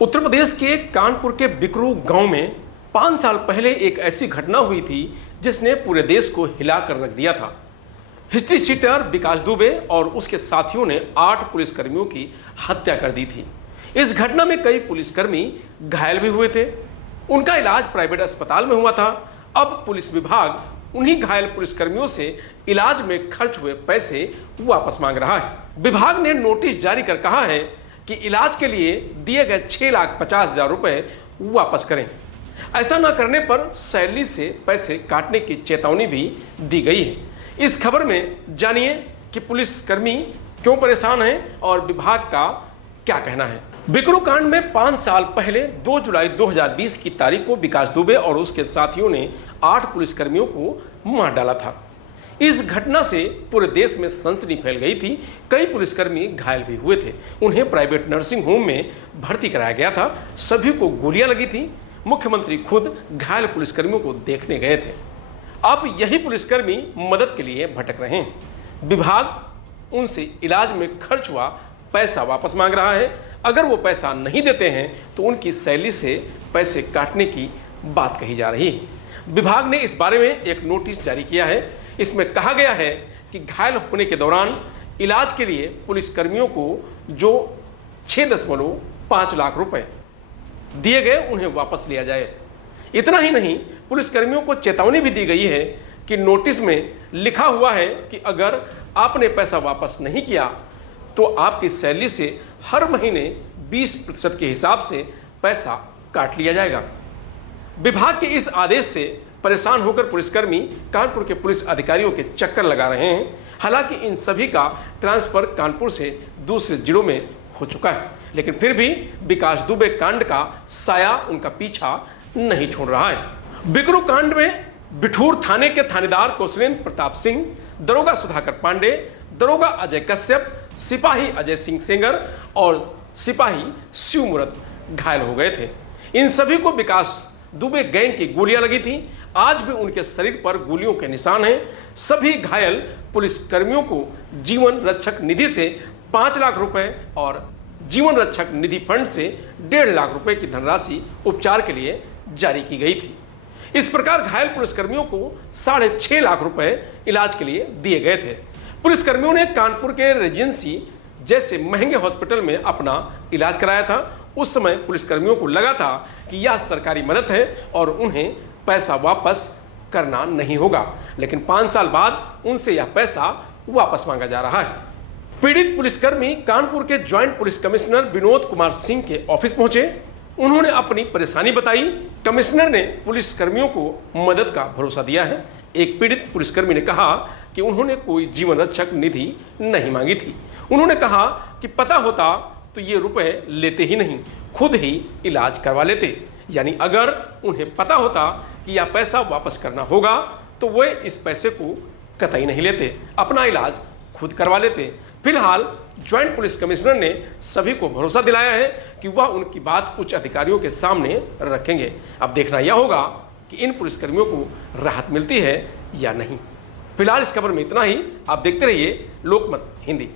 उत्तर प्रदेश के कानपुर के बिकरू गांव में 5 साल पहले एक ऐसी घटना हुई थी जिसने पूरे देश को हिलाकर रख दिया था। हिस्ट्री शीटर विकास दुबे और उसके साथियों ने 8 पुलिसकर्मियों की हत्या कर दी थी। इस घटना में कई पुलिसकर्मी घायल भी हुए थे। उनका इलाज प्राइवेट अस्पताल में हुआ था। अब पुलिस विभाग उन्हीं घायल पुलिसकर्मियों से इलाज में खर्च हुए पैसे वापस मांग रहा है। विभाग ने नोटिस जारी कर कहा है कि इलाज के लिए दिए गए 6,50,000 रुपए वापस करें। ऐसा न करने पर सैलरी से पैसे काटने की चेतावनी भी दी गई है। इस खबर में जानिए कि पुलिसकर्मी क्यों परेशान हैं और विभाग का क्या कहना है। बिकरू कांड में 5 साल पहले 2 जुलाई 2020 की तारीख को विकास दुबे और उसके साथियों ने 8 पुलिसकर्मियों को मार डाला था। इस घटना से पूरे देश में सनसनी फैल गई थी। कई पुलिसकर्मी घायल भी हुए थे। उन्हें प्राइवेट नर्सिंग होम में भर्ती कराया गया था। सभी को गोलियां लगी थी। मुख्यमंत्री खुद घायल पुलिसकर्मियों को देखने गए थे। अब यही पुलिसकर्मी मदद के लिए भटक रहे हैं। विभाग उनसे इलाज में खर्च हुआ पैसा वापस मांग रहा है। अगर वो पैसा नहीं देते हैं तो उनकी सैलरी से पैसे काटने की बात कही जा रही है। विभाग ने इस बारे में एक नोटिस जारी किया है। इसमें कहा गया है कि घायल होने के दौरान इलाज के लिए पुलिसकर्मियों को जो 6.5 लाख रुपए दिए गए उन्हें वापस लिया जाए। इतना ही नहीं, पुलिसकर्मियों को चेतावनी भी दी गई है कि नोटिस में लिखा हुआ है कि अगर आपने पैसा वापस नहीं किया तो आपकी सैलरी से हर महीने 20% के हिसाब से पैसा काट लिया जाएगा। विभाग के इस आदेश से परेशान होकर पुलिसकर्मी कानपुर के पुलिस अधिकारियों के चक्कर लगा रहे हैं। हालांकि इन सभी का ट्रांसफर कानपुर से दूसरे जिलों में हो चुका है, लेकिन फिर भी विकास दुबे कांड का साया उनका पीछा नहीं छोड़ रहा है। बिकरू कांड में बिठूर थाने के थानेदार कौशलेंद्र प्रताप सिंह, दरोगा सुधाकर पांडे, दरोगा अजय कश्यप, सिपाही अजय सिंह सेंगर और सिपाही शिव मूरत घायल हो गए थे। इन सभी को विकास दुबे गैंग की गोलियां लगी थी। आज भी उनके शरीर पर गोलियों के निशान हैं। सभी घायल पुलिसकर्मियों को जीवन रक्षक निधि से 5 लाख रुपए और जीवन रक्षक निधि फंड से 1.5 लाख रुपए की धनराशि उपचार के लिए जारी की गई थी। इस प्रकार घायल पुलिसकर्मियों को 6.5 लाख रुपए इलाज के लिए दिए गए थे। पुलिसकर्मियों ने कानपुर के रेजेंसी जैसे महंगे हॉस्पिटल में अपना इलाज कराया था। उस समय पुलिसकर्मियों को लगा था कि यह सरकारी मदद है और उन्हें पैसा वापस करना नहीं होगा, लेकिन 5 साल बाद उनसे यह पैसा वापस मांगा जा रहा है। पीड़ित पुलिसकर्मी कानपुर के joint police commissioner Vinod Kumar Singh के ऑफिस पहुंचे। उन्होंने अपनी परेशानी बताई। कमिश्नर ने पुलिसकर्मियों को मदद का भरोसा दिया है। एक पीड़ित पुलिसकर्मी ने कहा कि उन्होंने कोई जीवन रक्षक निधि नहीं मांगी थी। उन्होंने कहा कि पता होता तो ये रुपए लेते ही नहीं, खुद ही इलाज करवा लेते। यानी अगर उन्हें पता होता कि यह पैसा वापस करना होगा तो वे इस पैसे को कतई नहीं लेते, अपना इलाज खुद करवा लेते। फिलहाल ज्वाइंट पुलिस कमिश्नर ने सभी को भरोसा दिलाया है कि वह उनकी बात उच्च अधिकारियों के सामने रखेंगे। अब देखना यह होगा कि इन पुलिसकर्मियों को राहत मिलती है या नहीं। फिलहाल इस खबर में इतना ही। आप देखते रहिए लोकमत हिंदी।